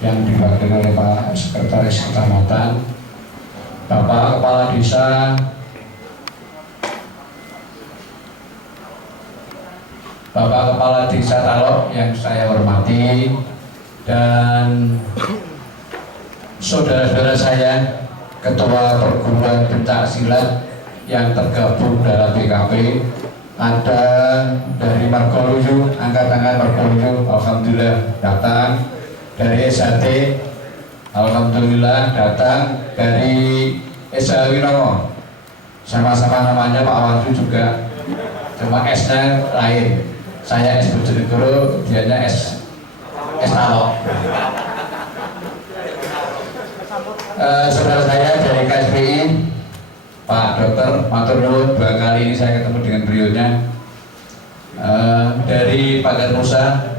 yang diwakili oleh Pak Sekretaris Kecamatan, Bapak Kepala Desa, Bapak Kepala Desa Talok yang saya hormati, dan saudara-saudara saya, Ketua Perguruan Pencak Silat yang tergabung dalam BKP, ada dari Margoluyu, angkat-angkat Margoluyu, alhamdulillah datang, dari SHT, alhamdulillah datang, dari SH Winomo, sama-sama namanya Pak Wandu juga, cuma S-nya lain. Saya S Bojonegoro, dianya S Talok. Saudara saya dari KSPI, Pak Dokter matur nuwun, 2 kali ini saya ketemu dengan beliaunya. Dari Pagar Nusa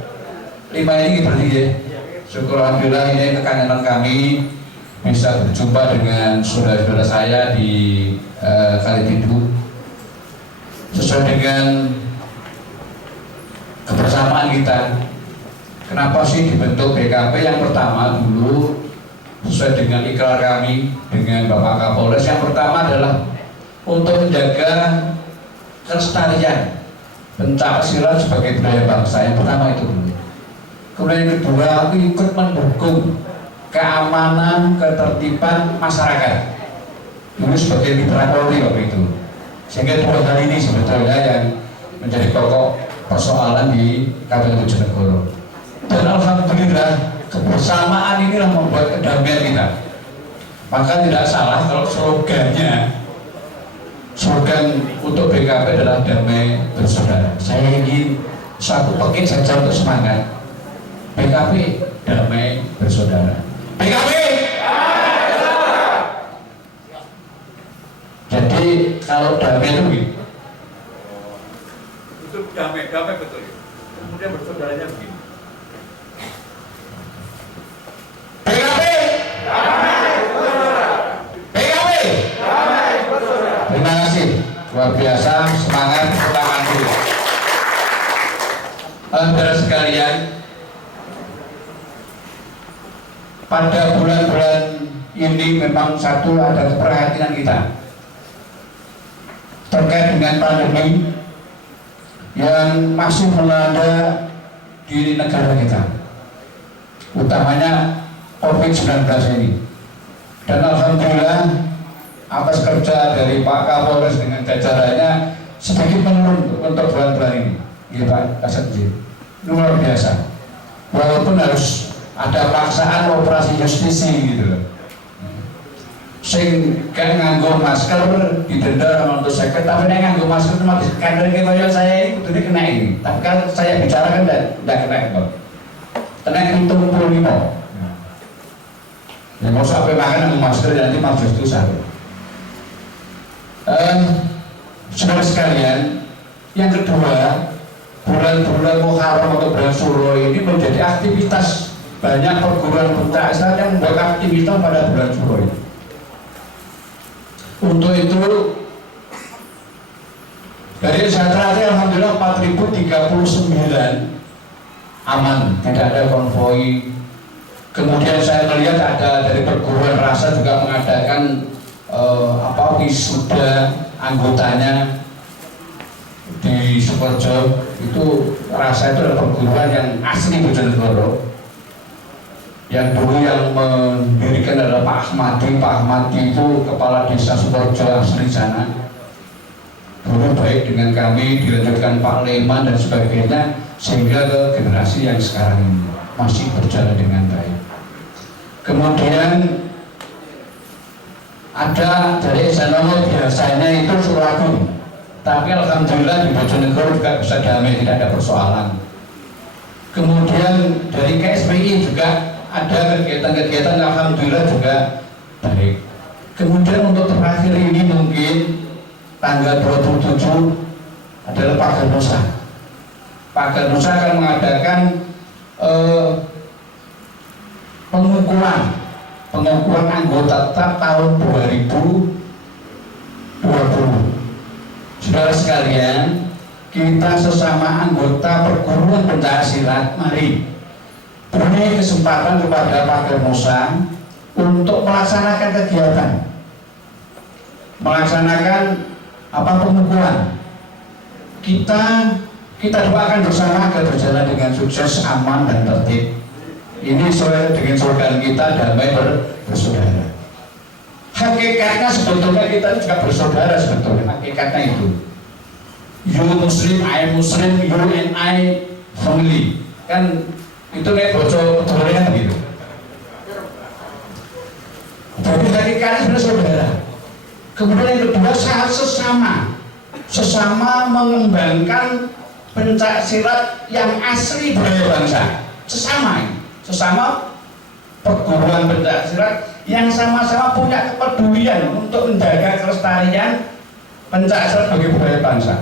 5 ini berarti ya. Syukur alhamdulillah ini kekangenan kami bisa berjumpa dengan saudara-saudara saya di Kalitindu. Sesuai dengan kebersamaan kita, kenapa sih dibentuk BKP? Yang pertama dulu sesuai dengan ikrar kami dengan Bapak Kapolres, yang pertama adalah untuk menjaga kelestarian pencak silat sebagai budaya bangsa. Yang pertama itu dulu. Kemudian yang kedua, aku ikut mendukung keamanan, ketertiban masyarakat dulu sebagai mitra Polri waktu itu. Sehingga 2 hal ini sebetulnya yang menjadi pokok persoalan di Kabupaten Bojonegoro. Dan alhamdulillah kebersamaan inilah membuat kedamaian kita. Maka tidak salah kalau slogan untuk BKP adalah damai bersaudara. Saya ingin satu paket saja untuk semangat. BKP damai bersaudara. BKP damai bersaudara. Jadi kalau damai itu begini. Itu damai betul ya. Kemudian bersaudaranya begini. BKP damai bersaudara. BKP damai bersaudara. Terima kasih, luar biasa, semangat, tangan dulu. Saudara sekalian, pada bulan-bulan ini memang satu ada perhatian kita terkait dengan pandemi yang masih melanda di negara kita, utamanya COVID-19 ini. Dan alhamdulillah atas kerja dari Pak Kapolres dengan jajarannya sedikit menurun untuk bulan-bulan ini. Iya Pak Kasat, luar biasa. Walaupun harus ada paksaan operasi justisi gitu loh. Sing kan nganggo masker didenda sama untuk seket, tapi nek nganggo masker cuma dikandel kaya saya ini kudu kena ini. Tapi kan saya bicara kan tidak kena kok. Kena 75. Ya mau sampai makan masker nanti malah justru sakit. Saudara sekalian, yang kedua, bulan-bulan Muharram atau bulan Suro ini menjadi aktivitas banyak perguruan pencak silat yang membuat aktivitas pada bulan Suro ini. Untuk itu dari Jakarta alhamdulillah 4039 aman, tidak ada konvoi. Kemudian saya melihat ada dari perguruan rasa juga mengadakan wisuda anggotanya di Sukoharjo. Itu rasa itu adalah perguruan yang asli Bojonegoro. Yang dulu yang mendirikan adalah Pak Ahmadi. Pak Ahmadi itu kepala desa Sukoharjo asli sana. Dulu baik dengan kami, dilanjutkan Pak Leman dan sebagainya, sehingga ke generasi yang sekarang ini masih berjalan dengan baik. Kemudian ada dari Zanono, biasanya itu Suragung, tapi alhamdulillah di Bojonegoro juga bisa damai, tidak ada persoalan. Kemudian dari KSPI juga ada kegiatan-kegiatan alhamdulillah juga baik. Kemudian untuk terakhir ini mungkin tanggal 27 adalah Pagar Nusa. Pagar Nusa akan mengadakan pengukuran anggota tetap tahun 2020. Saudara sekalian, kita sesama anggota perguruan pencak silat, mari beri kesempatan kepada Pak Kermosan untuk melaksanakan kegiatan, melaksanakan pengukuhan. Kita doakan bersama agar berjalan dengan sukses, aman dan tertib. Ini sesuai dengan slogan kita, damai bersaudara. Hakikatnya sebetulnya kita juga bersaudara sebetulnya. Hakikatnya itu. You Muslim, I Muslim, you and I family. Kan itu nih bocor betulnya begitu. Jadi hakikatnya sebenarnya saudara. Kemudian yang kedua, sesama mengembangkan pencak silat yang asli budaya bangsa. Sesama perguruan pencak silat yang sama-sama punya kepedulian untuk menjaga kelestarian pencak silat sebagai budaya bangsa.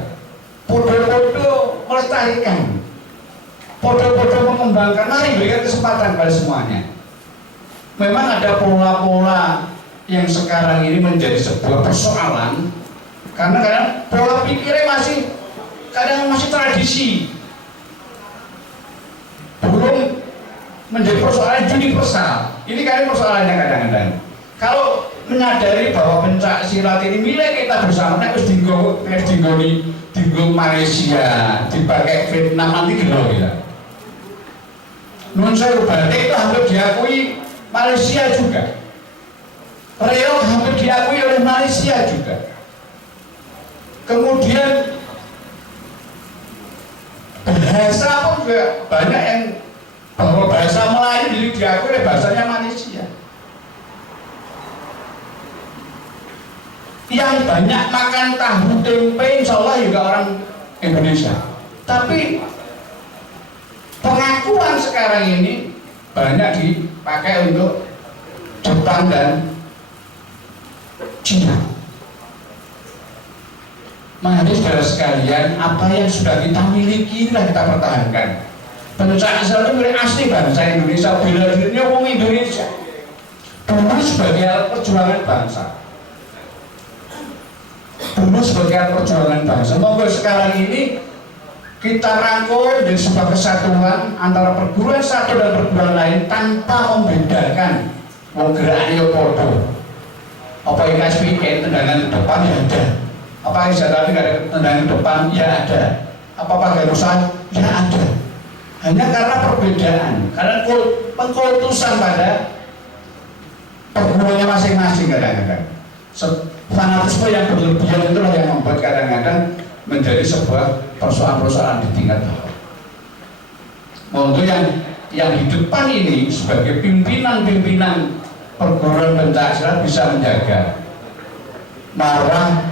Podo-podo melestarikan, podo-podo mengembangkan. Mari berikan kesempatan pada semuanya. Memang ada pola-pola yang sekarang ini menjadi sebuah persoalan karena kadang pola pikirnya masih tradisi, belum menjadi persoalan universal. Ini kan persoalannya kadang-kadang. Kalau menyadari bahwa pencak silat ini milik kita bersama, harus dinggo Malaysia, dipakai Vietnam nanti gelo ya. Nun sewu batik itu hampir diakui Malaysia juga. Reog hampir diakui oleh Malaysia juga. Kemudian bahasa pun juga banyak yang bahwa bahasa Melayu diakui oleh bahasanya Malaysia. Yang banyak makan tahu tempe insya Allah juga orang Indonesia. Tapi pengakuan sekarang ini banyak dipakai untuk Jepang dan Cina. Mari saudara sekalian, apa yang sudah kita miliki inilah kita pertahankan. Pencak silat itu milik asli bangsa Indonesia, bela dirinya wong Indonesia. Dulu sebagai alat perjuangan bangsa. Semoga sekarang ini kita rangkul dari sebuah kesatuan antara perguruan satu dan perguruan lain tanpa membedakan. Wong gerak yo podo. Apa yang SPN tendangan depan ya ada. Apa yang saya ada tendangan depan ya ada. Apa pagarusan ya ada. Hanya karena perbedaan, karena pengkultusan pada perguruannya masing-masing kadang-kadang. Fanatisme yang berlebihan itulah yang membuat kadang-kadang menjadi sebuah persoalan-persoalan di tingkat bawah. Untuk yang di depan ini sebagai pimpinan perguruan pencak silat bisa menjaga marwah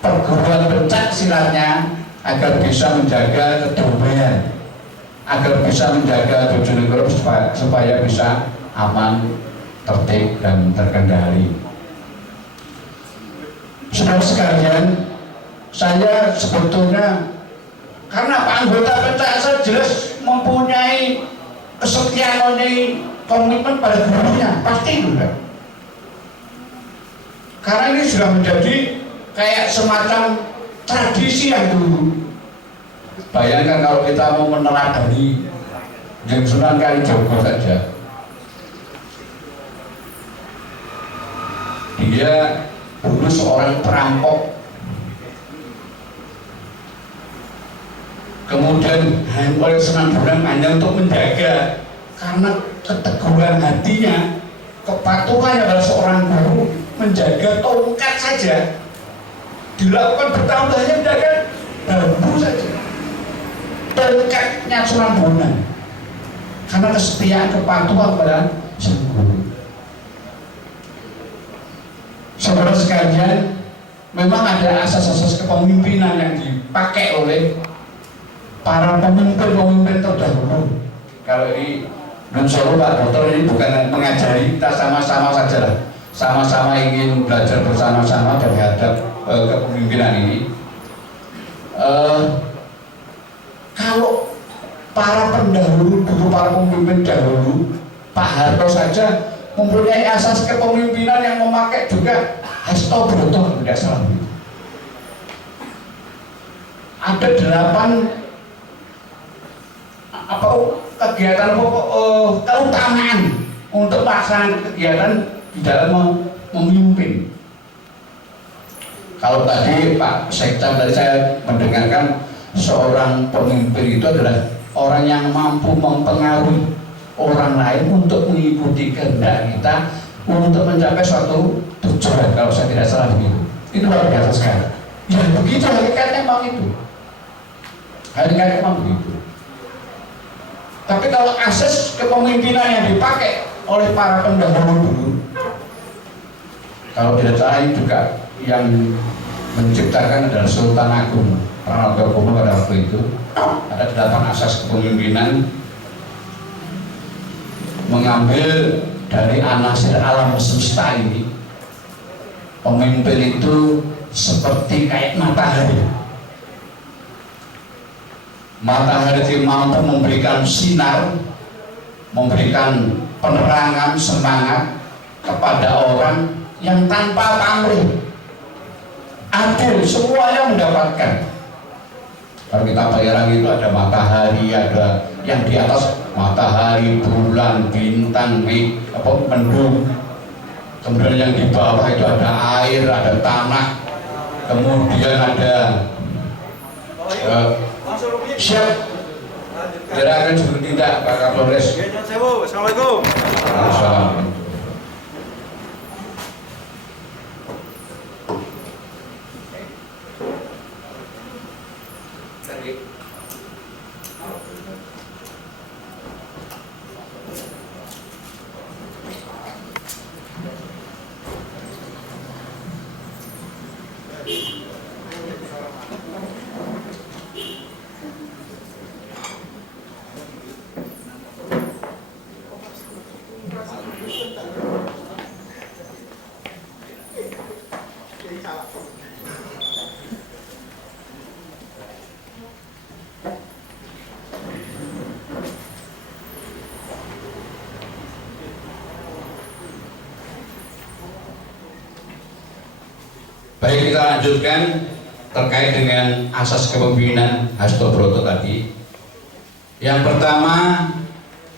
perguruan pencak silatnya agar bisa menjaga kedamaian, agar bisa menjaga Bojonegoro supaya bisa aman, tertib dan terkendali. Saudara sekalian, saya sebetulnya karena Pak anggota pencak silat jelas mempunyai kesetiaan, komitmen pada gurunya, pasti juga. Karena ini sudah menjadi kayak semacam tradisi yang dulu. Bayangkan kalau kita mau meneladani Sunan Kalijogo saja, dia dulu seorang perampok, kemudian oleh Sunan Bonang hanya untuk menjaga karena keteguhan hatinya, kepatuhannya pada seorang guru, menjaga tongkat saja dilakukan bertahun-tahun, hanya menjaga bambu saja, tongkatnya Sunan Bonang karena kesetiaan kepatuhan pada sang guru. Saudara sekalian, memang ada asas-asas kepemimpinan yang dipakai oleh para pemimpin terdahulu. Kalau ini Nun Sewu Pak Dokter ini bukan mengajari, kita sama-sama saja lah, sama-sama ingin belajar bersama-sama terhadap kepemimpinan ini. Kalau para pendahulu dulu, para pemimpin dahulu, Pak Harto saja mempunyai asas kepemimpinan yang memakai juga Hasto Broto, tidak salah. Ada 8 kegiatan keutamaan untuk pelaksanaan kegiatan di dalam memimpin. Kalau tadi Pak Sekda tadi saya mendengarkan seorang pemimpin itu adalah orang yang mampu mempengaruhi orang lain untuk mengikuti kehendak kita untuk mencapai suatu tujuan, kalau saya tidak salah begitu. Itu luar biasa sekali. Ya begitu hakikatnya memang itu. Hakikatnya memang begitu. Tapi kalau asas kepemimpinan yang dipakai oleh para pendahulu dulu, kalau tidak salah juga yang menciptakan adalah Sultan Agung Pranatagomo pada waktu itu. Ada 8 asas kepemimpinan, mengambil dari anasir alam semesta ini. Pemimpin itu seperti kayak matahari. Matahari itu mampu memberikan sinar, memberikan penerangan, semangat kepada orang yang tanpa pamrih, adil, semuanya mendapatkan. Kalau kita bayangkan itu ada matahari, ada yang di atas matahari, bulan, bintang, mendung. Kemudian yang di bawah itu ada air, ada tanah, kemudian ada siap gerakan seperti tidak Pak Kapolres. Assalamualaikum. Assalamualaikum. Baik, kita lanjutkan terkait dengan asas kepemimpinan Hasto Broto tadi. Yang pertama,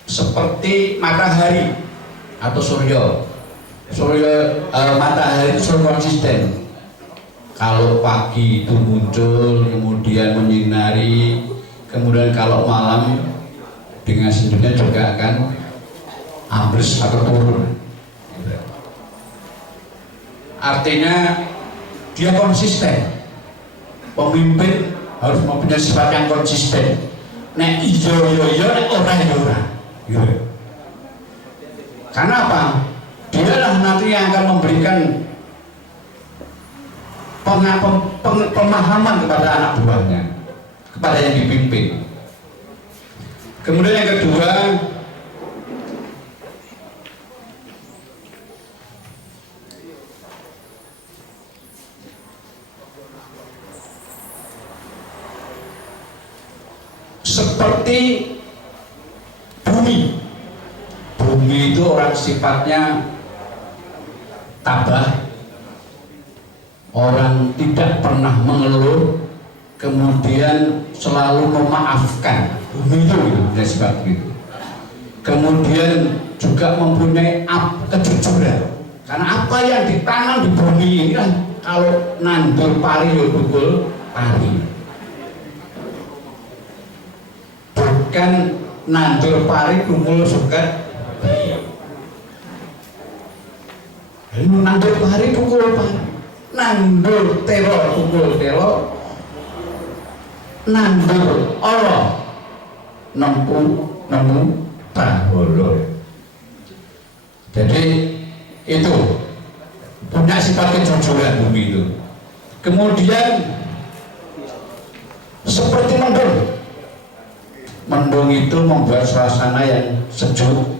seperti matahari atau surya. Matahari itu selalu konsisten. Kalau pagi itu muncul, kemudian menyinari, kemudian kalau malam dengan sendirinya juga akan ambles atau turun. Artinya dia konsisten. Pemimpin harus mempunyai sifat yang konsisten. Nek ijo nek ora ora. Karena apa? Dialah nanti yang akan memberikan pemahaman kepada anak buahnya, kepada yang dipimpin. Kemudian yang kedua, seperti bumi. Bumi itu orang sifatnya tabah, orang tidak pernah mengeluh, kemudian selalu memaafkan. Bumi itu punya sifat itu. Kemudian juga mempunyai kejujuran, karena apa yang ditanam di bumi ini kan kalau nandur pari ya betul pari. Bukan nandur pari kumul suket. Nandur pari pukul pari, nandur telo pukul telo, nandur Allah nemu baholo. Jadi itu punya sifat kejujuran bumi itu. Kemudian seperti mendung itu membuat suasana yang sejuk,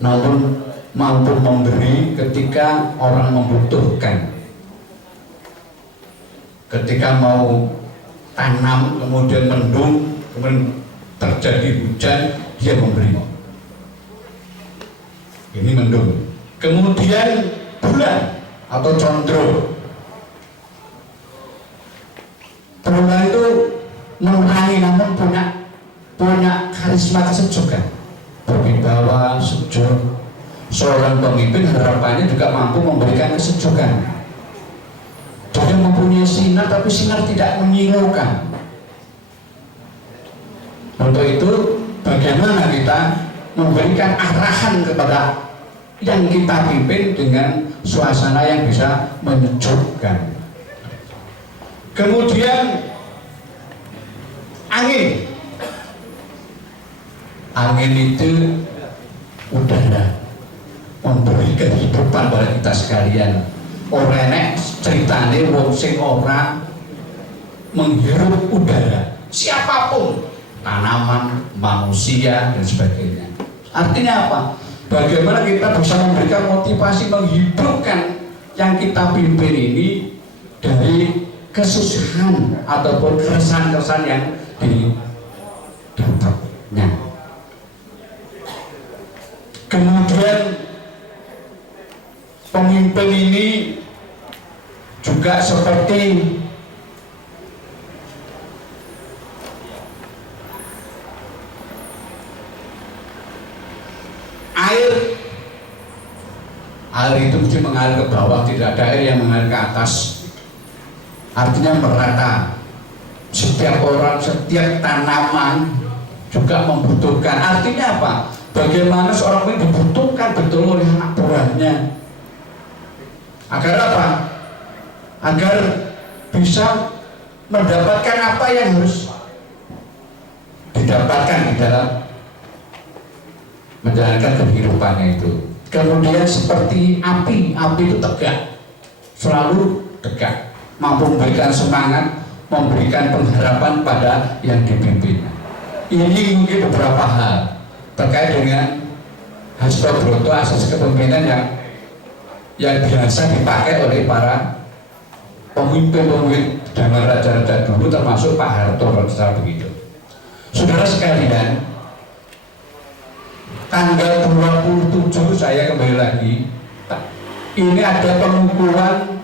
namun mampu memberi ketika orang membutuhkan. Ketika mau tanam kemudian mendung, kemudian terjadi hujan, dia memberi. Ini mendung. Kemudian bulan atau condro. Bulan itu menerangi, namun punya karisma tersendiri. kesejukan, berwibawa, sejuk. Seorang pemimpin harapannya juga mampu memberikan kesejukan. Dia mempunyai sinar, tapi sinar tidak menyilaukan. Untuk itu, bagaimana kita memberikan arahan kepada yang kita pimpin dengan suasana yang bisa menyejukkan. Kemudian angin itu udara, memberi kehidupan pada kita sekalian. Ora enek ceritane wong sing ora menghirup udara, siapapun, tanaman, manusia dan sebagainya. Artinya apa? Bagaimana kita bisa memberikan motivasi menghidupkan yang kita pimpin ini dari kesusahan ataupun keresahan-keresahan yang didapatnya. Kemudian pemimpin ini juga seperti air itu mesti mengalir ke bawah, tidak ada air yang mengalir ke atas. Artinya merata. Setiap orang, setiap tanaman juga membutuhkan. Artinya apa? Bagaimana seorang ini dibutuhkan betul oleh anak buahnya. Agar apa? Agar bisa mendapatkan apa yang harus didapatkan di dalam menjalankan kehidupannya itu. Kemudian seperti api itu tegak, selalu tegak, mampu memberikan semangat, memberikan pengharapan pada yang dipimpin. Ini mungkin beberapa hal terkait dengan Hasto Broto, asas kepemimpinan yang biasa dipakai oleh para pemimpin zaman raja-raja dulu, termasuk Pak Harto secara begitu. Saudara sekalian, tanggal 27 saya kembali lagi, ini ada pengukuhan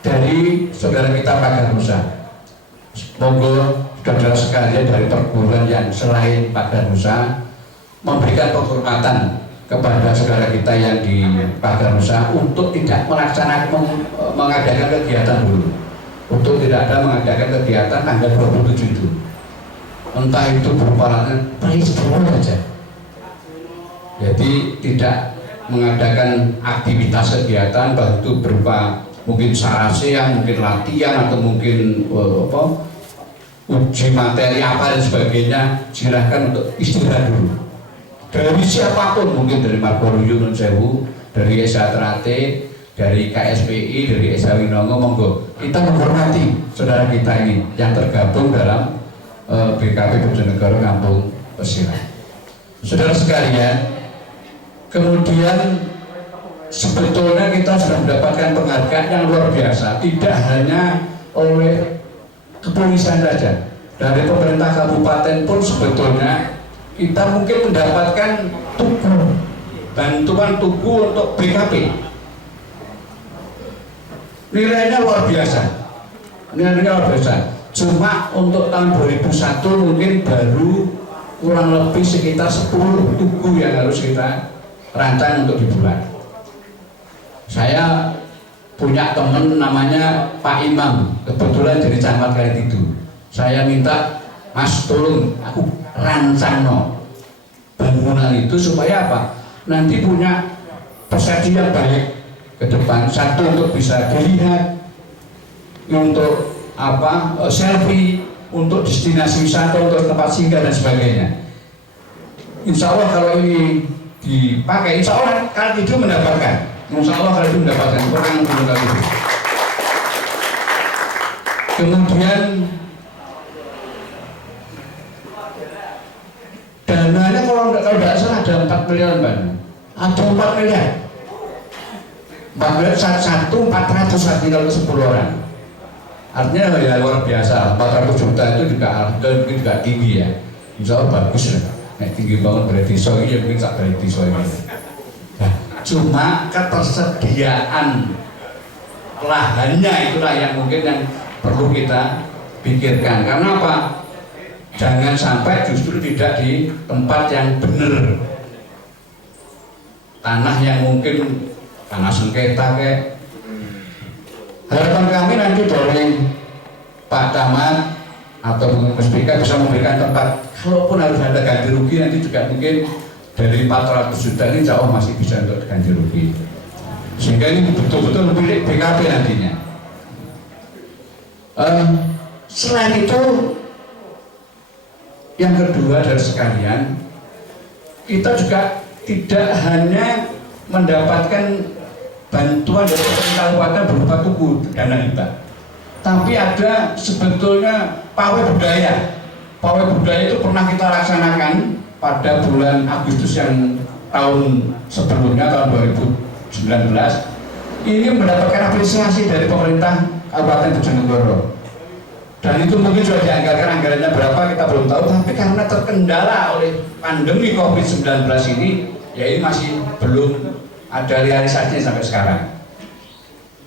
dari saudara kita Pak Garusa. Monggo saudara sekalian dari perguruan yang selain Pak Garusa memberikan penghormatan kepada saudara kita yang di Pak Garusa untuk tidak mengadakan kegiatan dulu, untuk tidak ada mengadakan kegiatan tanggal 27 itu. Entah itu berupa peristiwa saja. Jadi tidak mengadakan aktivitas kegiatan, baik itu berupa mungkin sarasean, mungkin latihan, atau mungkin uji materi apa dan sebagainya. Silahkan untuk istirahat dulu. Dari siapapun, mungkin dari Margoruyo Nun Sewu, dari Esa Trate, dari KSPI, dari Esa Winongo, monggo kita menghormati saudara kita ini yang tergabung dalam BKP Bojonegoro Kampung Pesilat. Saudara sekalian, kemudian sebetulnya kita sudah mendapatkan penghargaan yang luar biasa, tidak hanya oleh kepolisian saja, dari pemerintah kabupaten pun sebetulnya kita mungkin mendapatkan bantuan tugu untuk BKP. Nilainya luar biasa, Cuma untuk tahun 2001 mungkin baru kurang lebih sekitar 10 tugu yang harus kita rancang untuk dibuat. Saya punya teman namanya Pak Imam, kebetulan dari Camat Kalitidu. Saya minta, Mas tolong aku rancang bangunan itu supaya apa? Nanti punya persepsi yang baik ke depan. Satu, untuk bisa dilihat, untuk selfie, untuk destinasi wisata, untuk tempat singgah dan sebagainya. Insya Allah kalau ini dipakai, insya Allah Kalitidu mendapatkan. Insya Allah kalau itu mendapatkan orang kali itu. Kemudian dananya kalau tidak salah ada 4 miliar Mbak. Ada 4 miliar. 4 miliar satu 400 artinya ke 10 orang. Artinya ya luar biasa. 400 juta itu juga tinggi ya. Insya Allah bagus lah. Nek tinggi banget berarti so ini mungkin tak berarti so ini. Cuma ketersediaan lahannya itulah yang mungkin yang perlu kita pikirkan. Karena apa? Jangan sampai justru tidak di tempat yang benar, tanah yang mungkin tanah sengketa kayak. Harapan kami nanti dari Pak Camat atau Muspika bisa memberikan tempat, kalaupun harus ada ganti rugi nanti juga mungkin dari 400 juta ini jauh masih bisa untuk ganti rugi, sehingga ini betul-betul milik BKP nantinya. Selain itu, yang kedua dari sekalian, kita juga tidak hanya mendapatkan bantuan dari pemerintah kabupaten berupa tugu dana hibah, tapi ada sebetulnya pawai budaya. Pawai budaya itu pernah kita laksanakan pada bulan Agustus yang tahun sebelumnya, tahun 2019. Ini mendapatkan apresiasi dari pemerintah Kabupaten Bojonegoro. Dan itu mungkin sudah dianggarkan, anggarannya berapa kita belum tahu, tapi karena terkendala oleh pandemi COVID-19 ini, ya ini masih belum ada realisasinya sampai sekarang.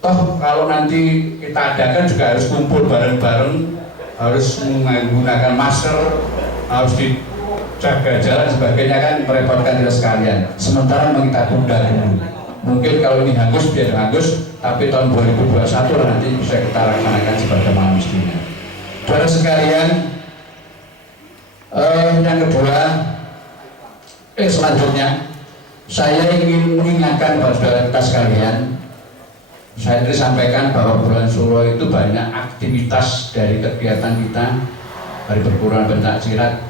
Toh kalau nanti kita adakan juga harus kumpul bareng-bareng, harus menggunakan masker, harus dijaga jarak sebagainya, kan merepotkan kita sekalian. Sementara kita tunda dulu. Mungkin kalau ini hangus biar hangus, tapi tahun 2021 nanti bisa kita laksanakan sebagaimana mestinya. Saudara sekalian, yang kedua, selanjutnya saya ingin mengingatkan kepada saudara kita sekalian. Saya tadi sampaikan bahwa Bulan Suro itu banyak aktivitas dari kegiatan kita, dari perguruan pencak silat.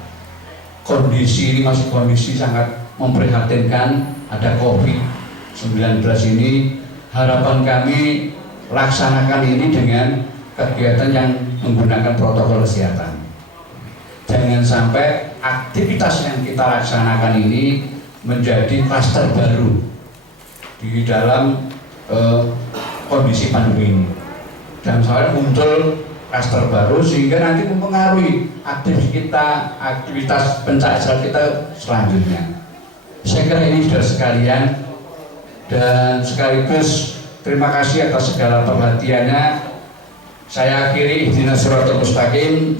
Kondisi ini masih kondisi sangat memprihatinkan, ada COVID-19 ini. Harapan kami laksanakan ini dengan kegiatan yang menggunakan protokol kesehatan. Jangan sampai aktivitas yang kita laksanakan ini menjadi klaster baru di dalam kondisi pandemi ini. Jangan sampai muncul klaster baru sehingga nanti mempengaruhi aktivitas pencak silat kita selanjutnya. Saya kira ini saudara sekalian, dan sekaligus terima kasih atas segala perhatiannya. Saya akhiri ihdinas siratal mustaqim.